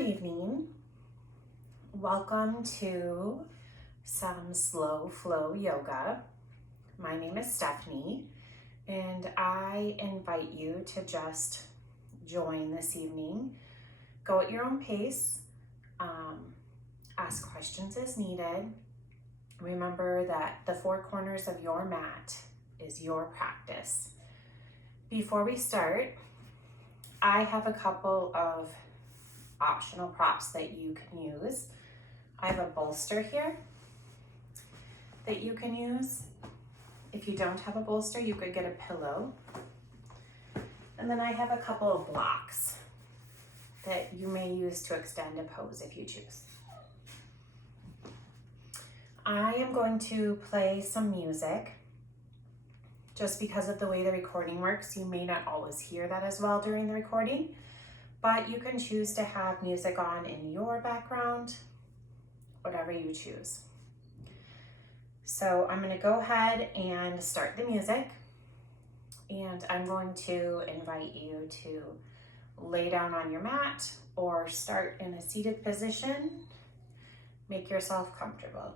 Good evening. Welcome to some slow flow yoga. My name is Stephanie, and I invite you to just join this evening. Go at your own pace. Ask questions as needed. Remember that the four corners of your mat is your practice. Before we start, I have a couple of optional props that you can use. I have a bolster here that you can use. If you don't have a bolster, you could get a pillow. And then I have a couple of blocks that you may use to extend a pose if you choose. I am going to play some music. Just because of the way the recording works, you may not always hear that as well during the recording, but you can choose to have music on in your background, whatever you choose. So I'm going to go ahead and start the music, and I'm going to invite you to lay down on your mat or start in a seated position. Make yourself comfortable.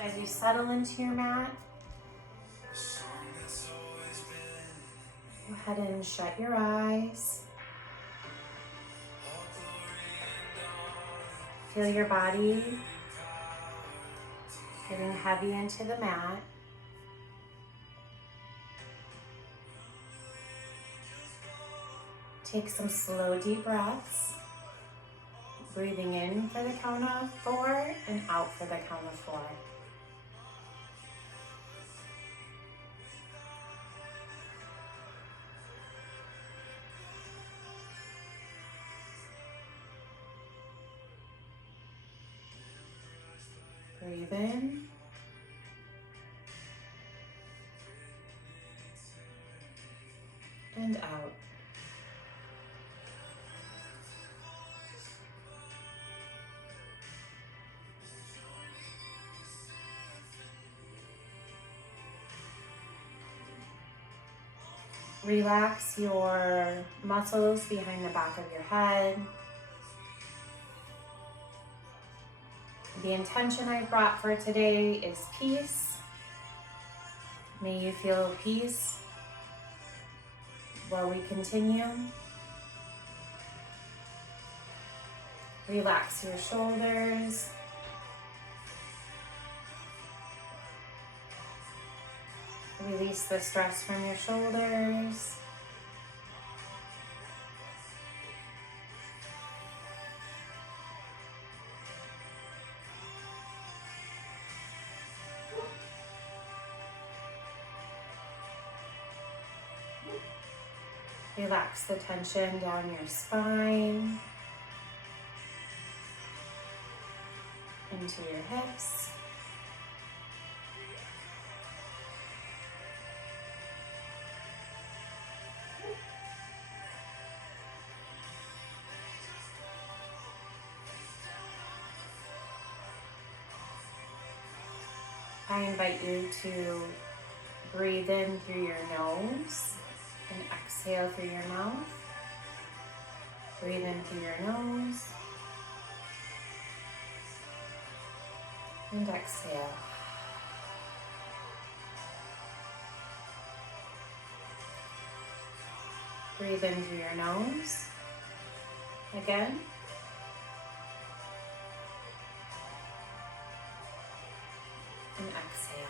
As you settle into your mat, go ahead and shut your eyes. Feel your body getting heavy into the mat. Take some slow, deep breaths. Breathing in for the count of 4 and out for the count of 4. Breathe in. And out. Relax your muscles behind the back of your head. The intention I brought for today is peace. May you feel peace while we continue. Relax your shoulders. Release the stress from your shoulders. Relax the tension down your spine, into your hips. I invite you to breathe in through your nose and exhale through your mouth. Breathe in through your nose and exhale. Breathe in through your nose. Again. And exhale.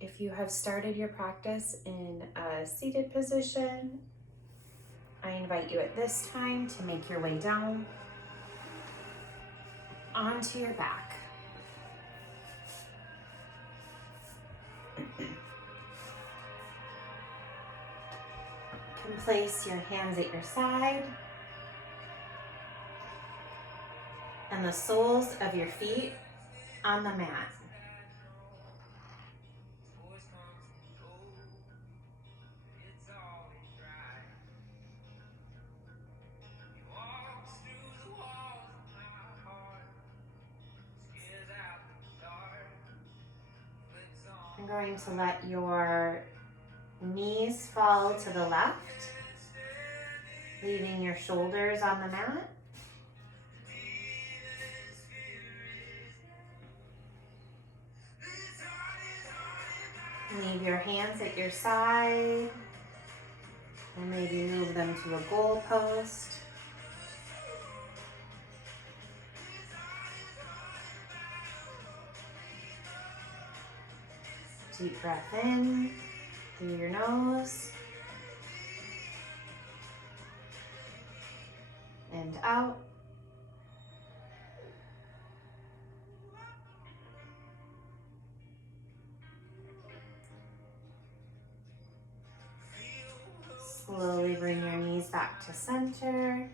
If you have started your practice in a seated position, I invite you at this time to make your way down onto your back. And place your hands at your side and the soles of your feet on the mat. I'm going to let your knees fall to the left, leaving your shoulders on the mat. Leave your hands at your side, and maybe move them to a goal post. Deep breath in through your nose and out. Slowly bring your knees back to center.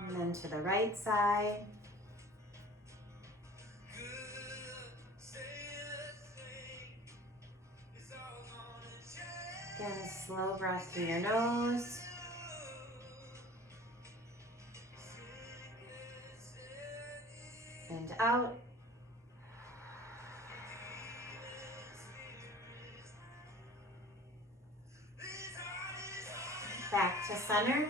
And then to the right side. Again, slow breath through your nose. And out. Back to center.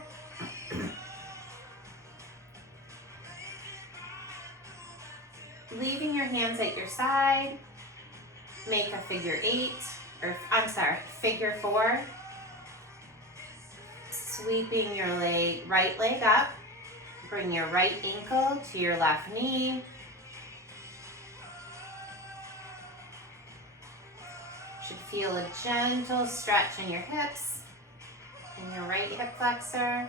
Leaving your hands at your side, make a figure 8, or figure 4. Sweeping your right leg up, bring your right ankle to your left knee. Should feel a gentle stretch in your hips and your right hip flexor.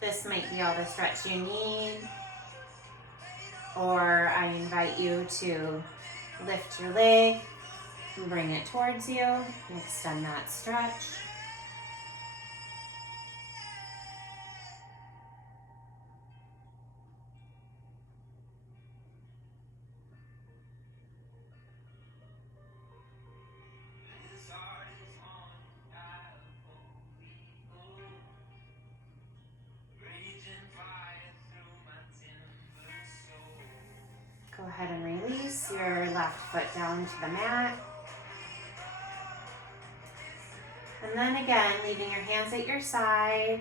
This might be all the stretch you need, or I invite you to lift your leg and bring it towards you and extend that stretch. Go ahead and release your left foot down to the mat. And then again, leaving your hands at your side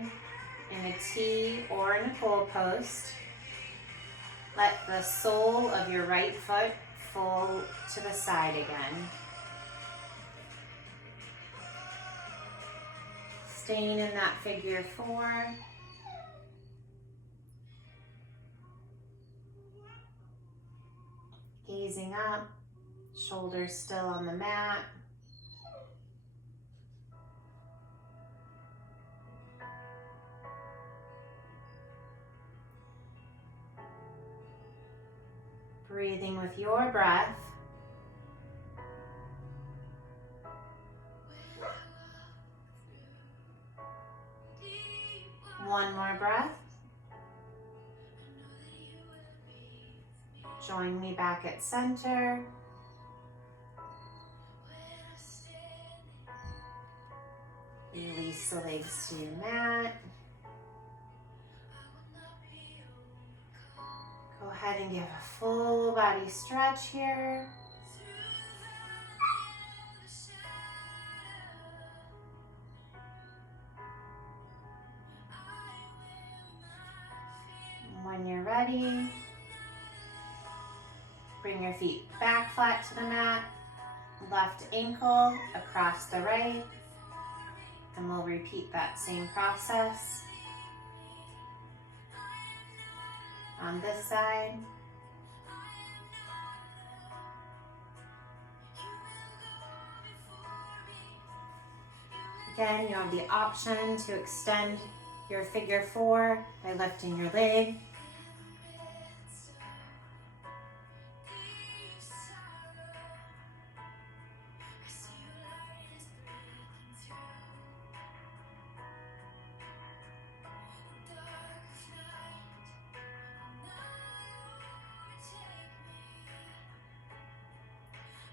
in a T or in a goal post. Let the sole of your right foot fall to the side again. Staying in that figure 4. Gazing up, shoulders still on the mat. Breathing with your breath. One more breath. Join me back at center. Release the legs to your mat. Go ahead and give a full body stretch here. When you're ready, bring your feet back flat to the mat, left ankle across the right, and we'll repeat that same process on this side. Again, you have the option to extend your figure four by lifting your leg.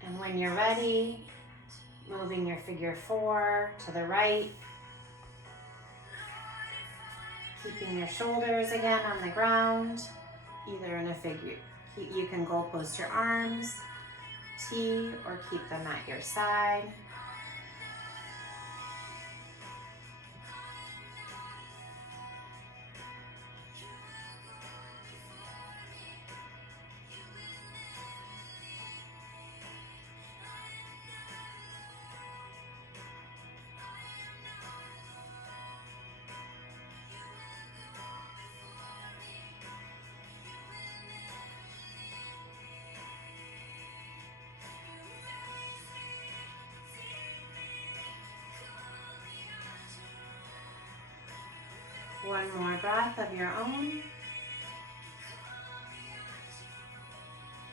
And when you're ready, moving your figure four to the right, keeping your shoulders again on the ground, either in a figure. You can goal post your arms, T, or keep them at your side. One more breath of your own.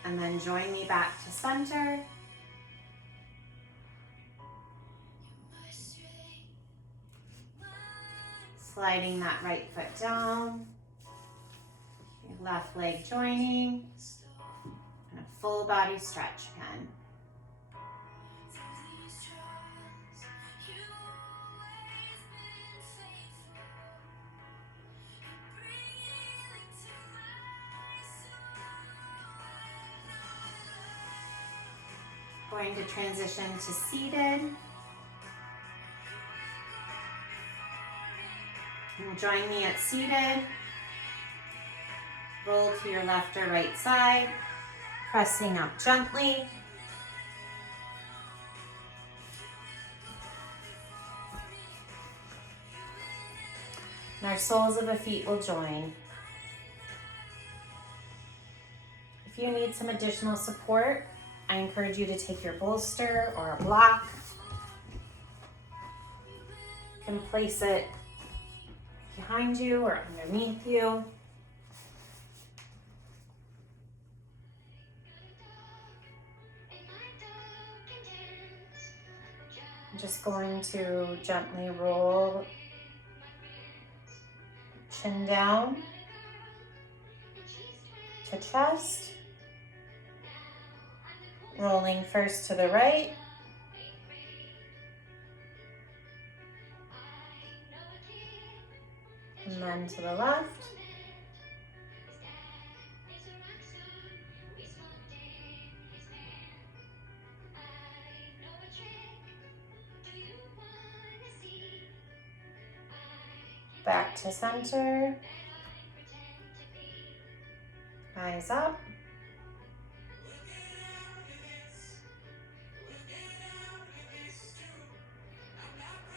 And then join me back to center. Sliding that right foot down. Your left leg joining. And a full body stretch again. Going to transition to seated. And join me at seated. Roll to your left or right side, pressing up gently. And our soles of the feet will join. If you need some additional support, I encourage you to take your bolster or a block. You can place it behind you or underneath you. I'm just going to gently roll chin down to chest. Rolling first to the right. And then to the left. Back to center. Eyes up.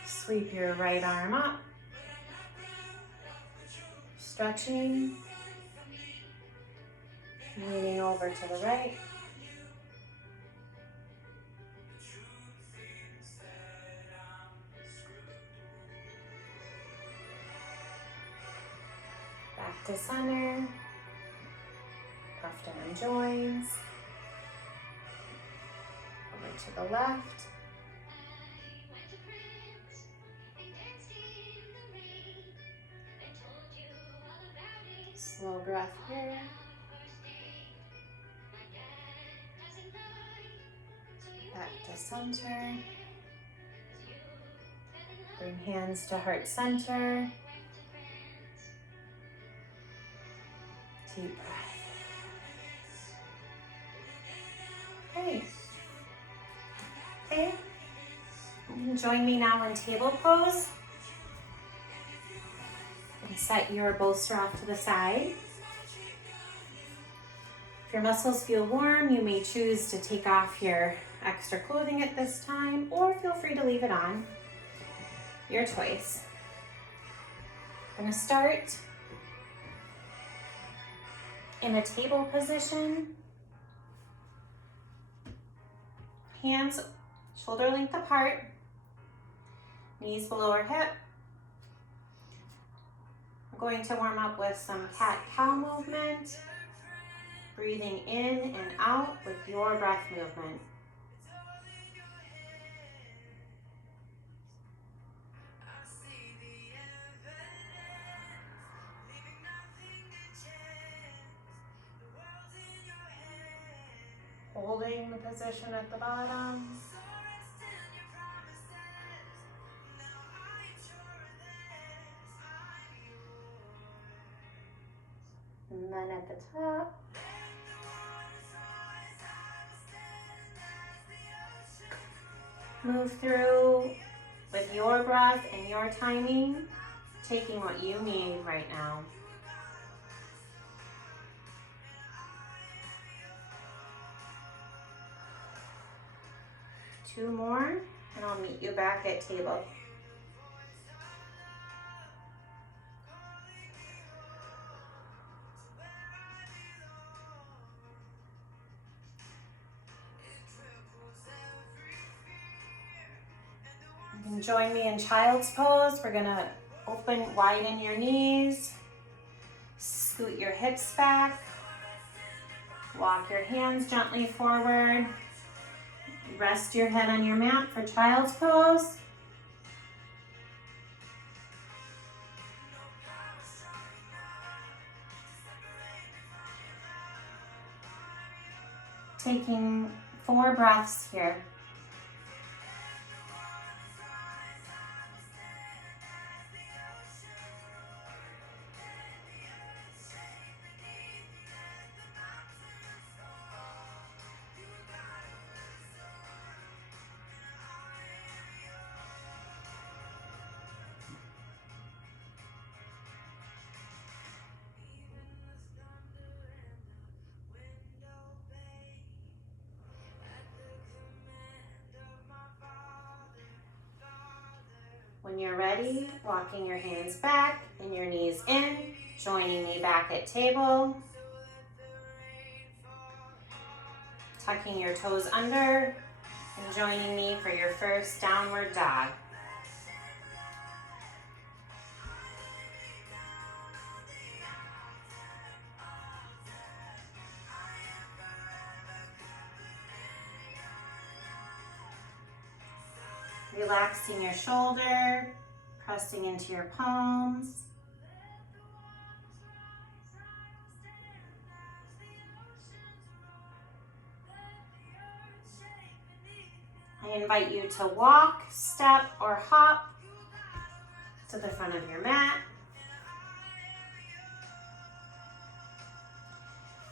Sweep your right arm up, stretching, leaning over to the right. Back to center, left arm joins, over to the left. Slow breath here. Back to center. Bring hands to heart center. Deep breath. Great. Okay. You can join me now in table pose. And set your bolster off to the side. If your muscles feel warm, you may choose to take off your extra clothing at this time, or feel free to leave it on. Your choice. I'm going to start in a table position. Hands shoulder length apart. knees below our hip. We're going to warm up with some cat-cow movement, breathing in and out with your breath movement. Holding the position at the bottom. And then at the top. Move through with your breath and your timing, taking what you need right now. 2 more, and I'll meet you back at table. You can join me in child's pose. We're gonna widen your knees, scoot your hips back, walk your hands gently forward, rest your head on your mat for child's pose. Taking 4 breaths here. When you're ready, walking your hands back and your knees in, joining me back at table. Tucking your toes under and joining me for your first downward dog. Relaxing your shoulder, pressing into your palms. I invite you to walk, step, or hop to the front of your mat.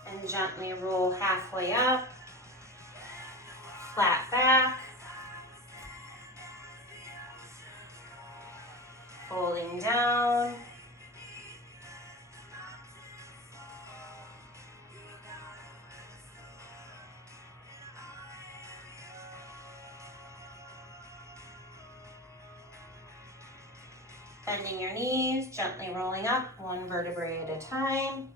And gently roll halfway up, flat back. Folding down. Bending your knees, gently rolling up 1 vertebrae at a time.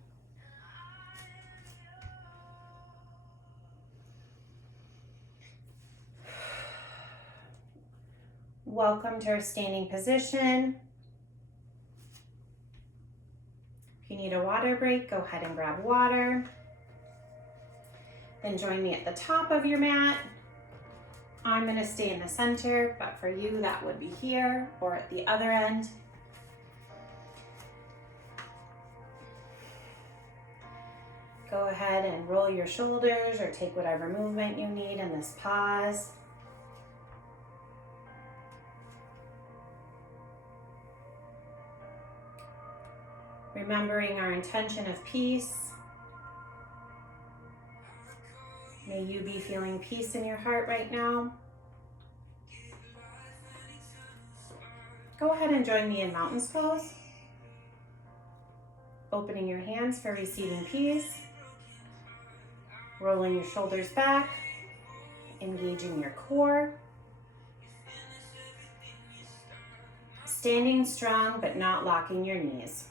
Welcome to our standing position. If you need a water break, go ahead and grab water. Then join me at the top of your mat. I'm going to stay in the center, but for you, that would be here or at the other end. Go ahead and roll your shoulders or take whatever movement you need in this pause. Remembering our intention of peace. May you be feeling peace in your heart right now. Go ahead and join me in mountain's pose. Opening your hands for receiving peace. Rolling your shoulders back. Engaging your core. Standing strong but not locking your knees.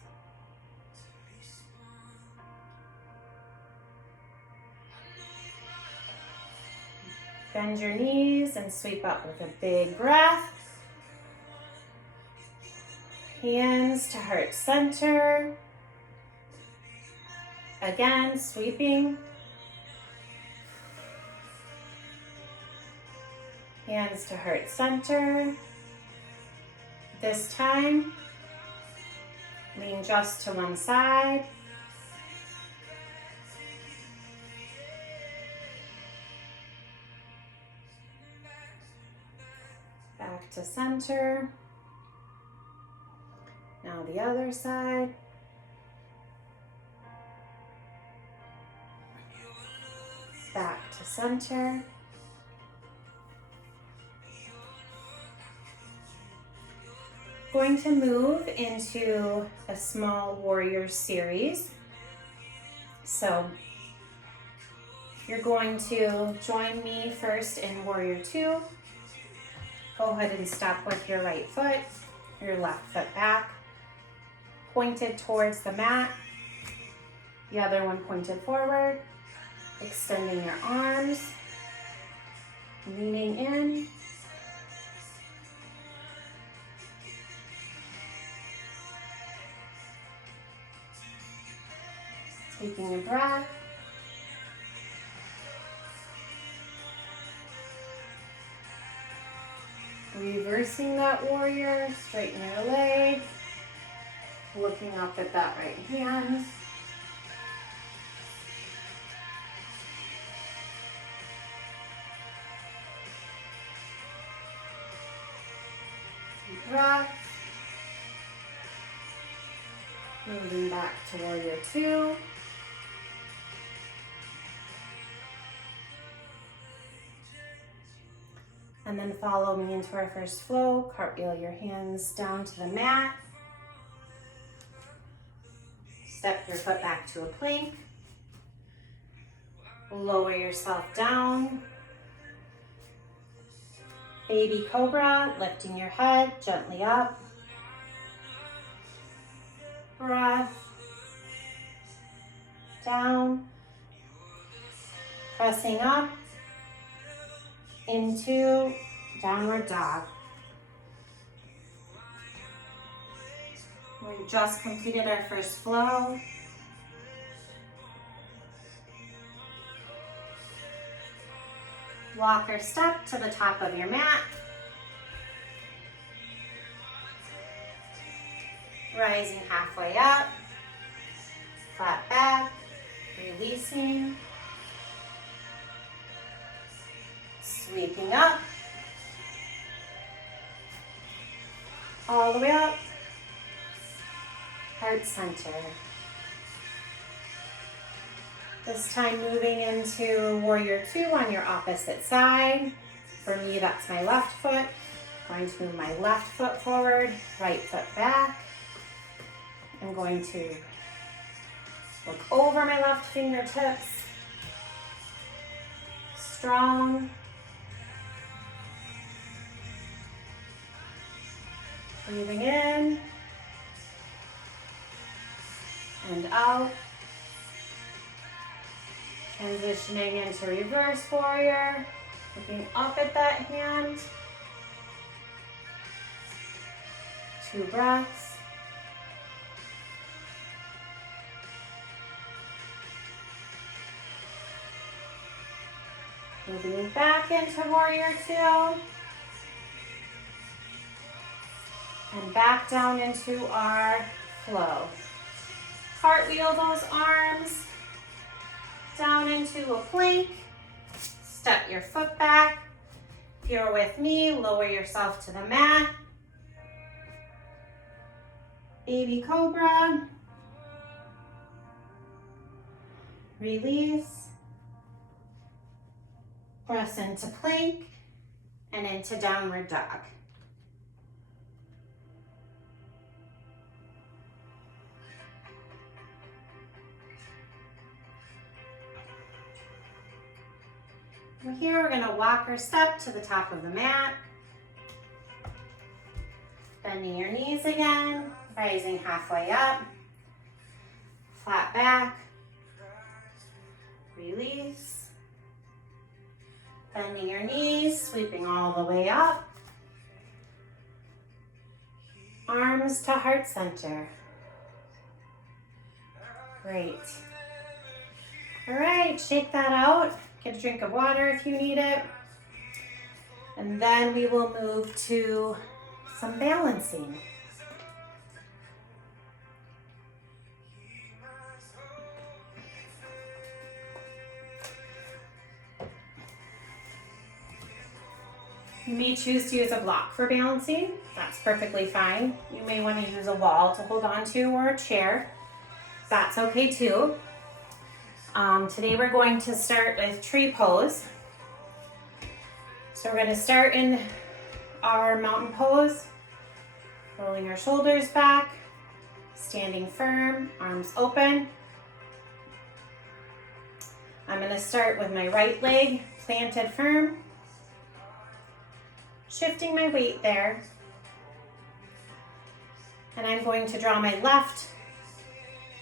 Bend your knees and sweep up with a big breath. Hands to heart center. Again, sweeping. Hands to heart center. This time, lean just to one side. Back to center. Now the other side. Back to center. Going to move into a small warrior series. So you're going to join me first in warrior 2. Go ahead and step with your right foot, your left foot back, pointed towards the mat, the other one pointed forward, extending your arms, leaning in. Taking a breath. Reversing that warrior, straighten your leg, looking up at that right hand. Deep breath. Moving back to warrior 2. And then follow me into our first flow. Cartwheel your hands down to the mat. Step your foot back to a plank. Lower yourself down. Baby cobra, lifting your head gently up. Breath. Down. Pressing up into downward dog. We just completed our first flow. Walk or step to the top of your mat. Rising halfway up. Flat back. Releasing. Sweeping up. All the way up. Heart center. This time moving into warrior 2 on your opposite side. For me, that's my left foot. I'm going to move my left foot forward, right foot back. I'm going to look over my left fingertips. Strong. Breathing in and out. Transitioning into reverse warrior. Looking up at that hand. 2 breaths. Moving back into warrior 2. And back down into our flow. Cartwheel those arms down into a plank. Step your foot back. If you're with me, lower yourself to the mat. Baby cobra. Release. Press into plank and into downward dog. From here, we're going to walk or step to the top of the mat. Bending your knees again, rising halfway up. Flat back. Release. Bending your knees, sweeping all the way up. Arms to heart center. Great. All right, shake that out. Get a drink of water if you need it. And then we will move to some balancing. You may choose to use a block for balancing. That's perfectly fine. You may want to use a wall to hold on to or a chair. That's okay too. Today we're going to start with tree pose. So we're going to start in our mountain pose, rolling our shoulders back, standing firm, arms open. I'm going to start with my right leg planted firm, shifting my weight there. And I'm going to draw my left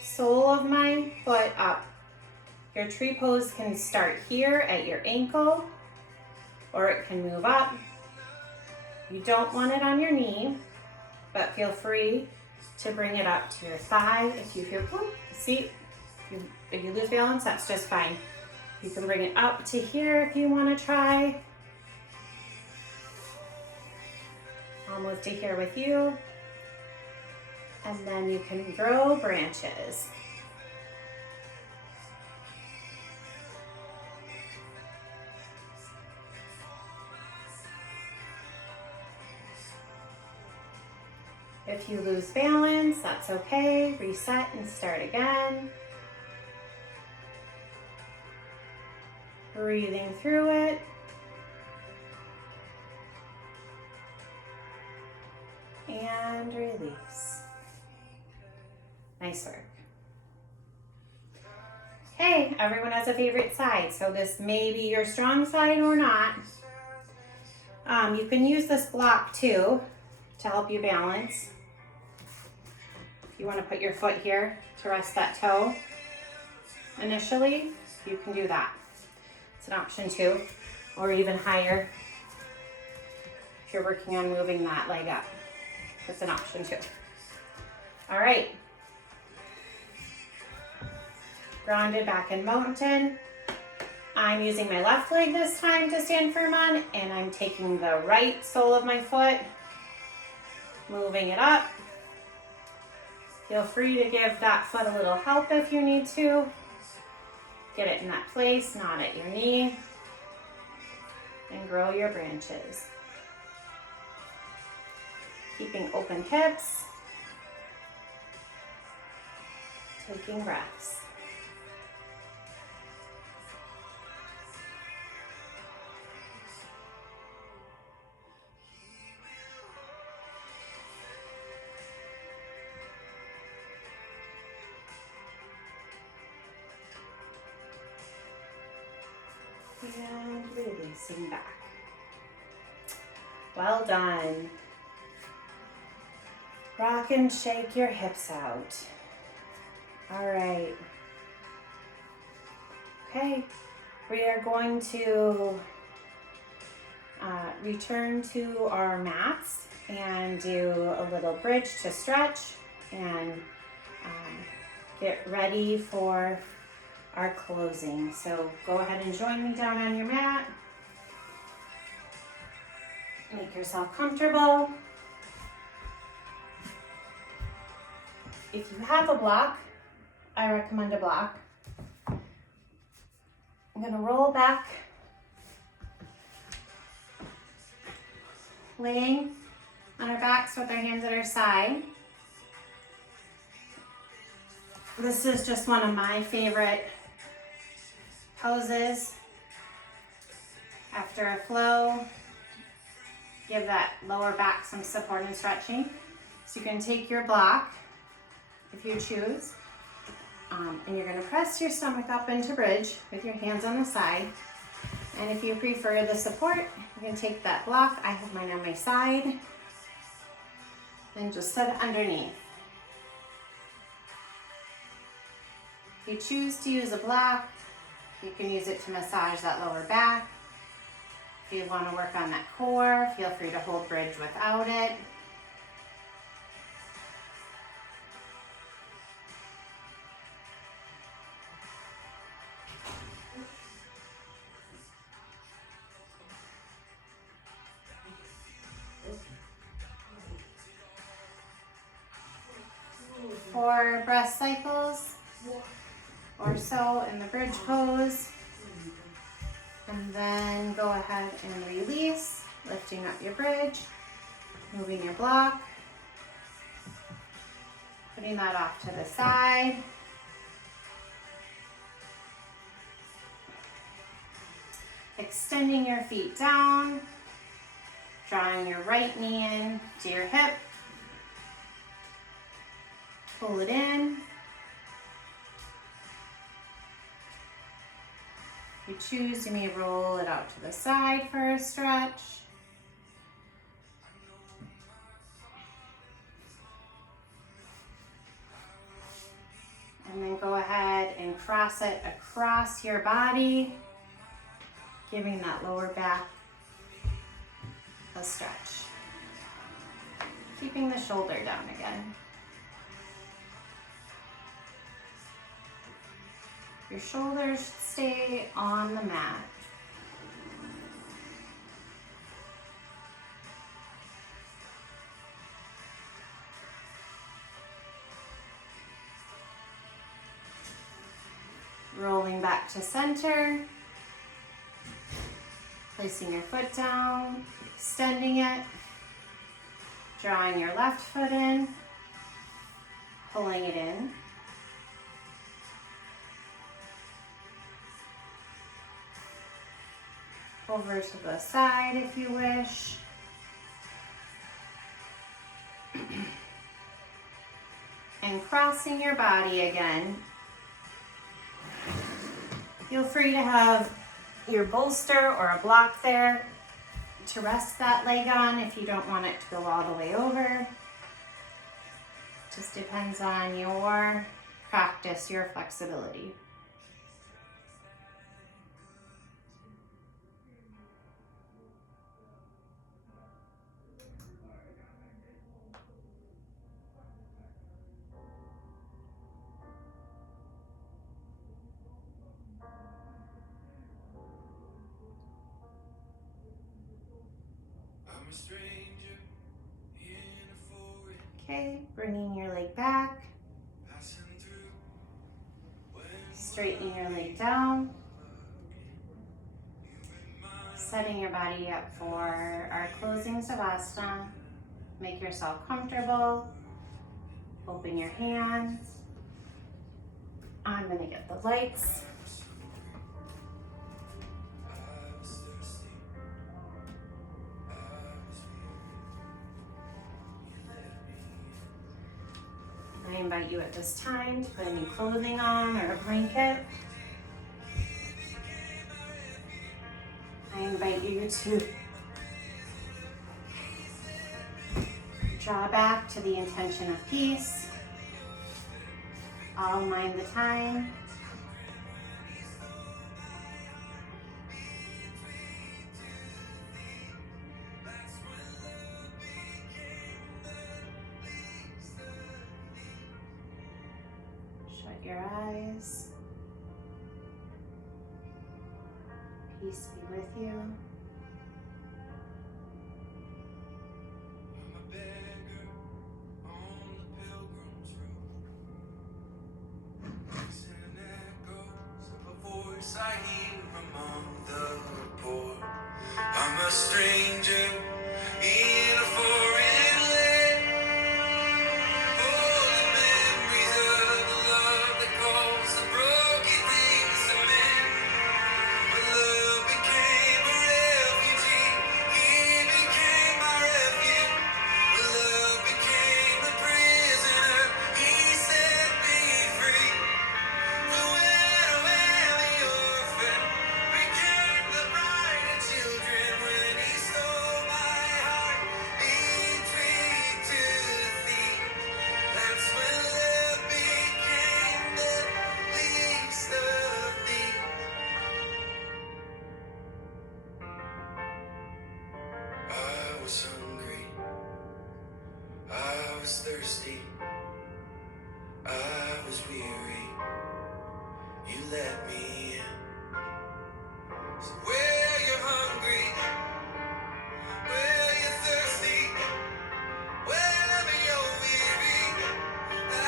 sole of my foot up. Your tree pose can start here at your ankle, or it can move up. You don't want it on your knee, but feel free to bring it up to your thigh if you feel, see, if you lose balance, that's just fine. You can bring it up to here if you want to try. Almost to here with you. And then you can grow branches. If you lose balance, that's okay. Reset and start again. Breathing through it. And release. Nice work. Hey, everyone has a favorite side, so this may be your strong side or not. You can use this block too to help you balance. If you want to put your foot here to rest that toe initially, you can do that. It's an option too, or even higher if you're working on moving that leg up. It's an option too. All right. Grounded back in mountain. I'm using my left leg this time to stand firm on, and I'm taking the right sole of my foot, moving it up. Feel free to give that foot a little help if you need to. Get it in that place, not at your knee. And grow your branches. Keeping open hips. Taking breaths. And releasing back. Well done. Rock and shake your hips out. All right. Okay, we are going to return to our mats and do a little bridge to stretch and get ready for our closing. So go ahead and join me down on your mat. Make yourself comfortable. If you have a block, I recommend a block. I'm gonna roll back, laying on our backs with our hands at our side. This is just one of my favorite poses. After a flow, give that lower back some support and stretching. So you can take your block, if you choose, and you're gonna press your stomach up into bridge with your hands on the side. And if you prefer the support, you can take that block, I have mine on my side, and just set it underneath. If you choose to use a block, you can use it to massage that lower back. If you want to work on that core, feel free to hold bridge without it. 4 breath cycles or so in the bridge pose. And then go ahead and release, lifting up your bridge, moving your block, putting that off to the side. Extending your feet down, drawing your right knee in to your hip. Pull it in. If you choose, you may roll it out to the side for a stretch. And then go ahead and cross it across your body, giving that lower back a stretch. Keeping the shoulder down again. Your shoulders stay on the mat. Rolling back to center. Placing your foot down, extending it. Drawing your left foot in, pulling it in. Over to the side if you wish. And crossing your body again. Feel free to have your bolster or a block there to rest that leg on if you don't want it to go all the way over. Just depends on your practice, your flexibility. Okay, bringing your leg back, straightening your leg down, setting your body up for our closing Savasana. Make yourself comfortable, open your hands. I'm gonna get the lights. I invite you at this time to put any clothing on or a blanket. I invite you to draw back to the intention of peace. I'll mind the time. Shut your eyes. Peace be with you. I hear among the poor. I'm a stranger in a foreign land. Oh, the memories of the love that calls the broken things to mend. When love became a refugee, he became my refuge. When love became a prisoner, he set me free. The widow and the orphan became the bride and children when he stole my heart, intrigue to the thief. That's when love became the least of these. I was hungry, I was thirsty, I was weary. You let me in. So where you're hungry, where you're thirsty, wherever you're weary, I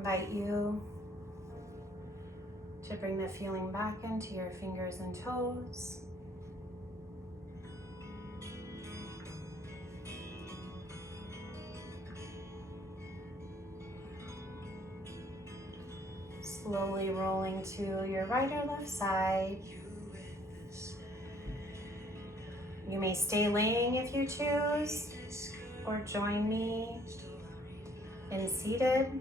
invite you to bring the feeling back into your fingers and toes. Slowly rolling to your right or left side. You may stay laying if you choose, or join me in seated.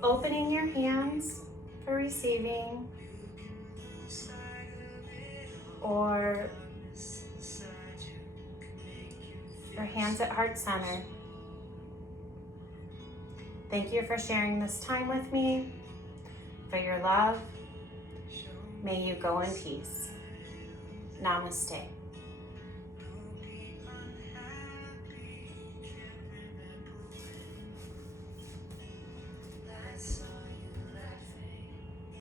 Opening your hands for receiving, or your hands at heart center. Thank you for sharing this time with me, for your love. May you go in peace. Namaste.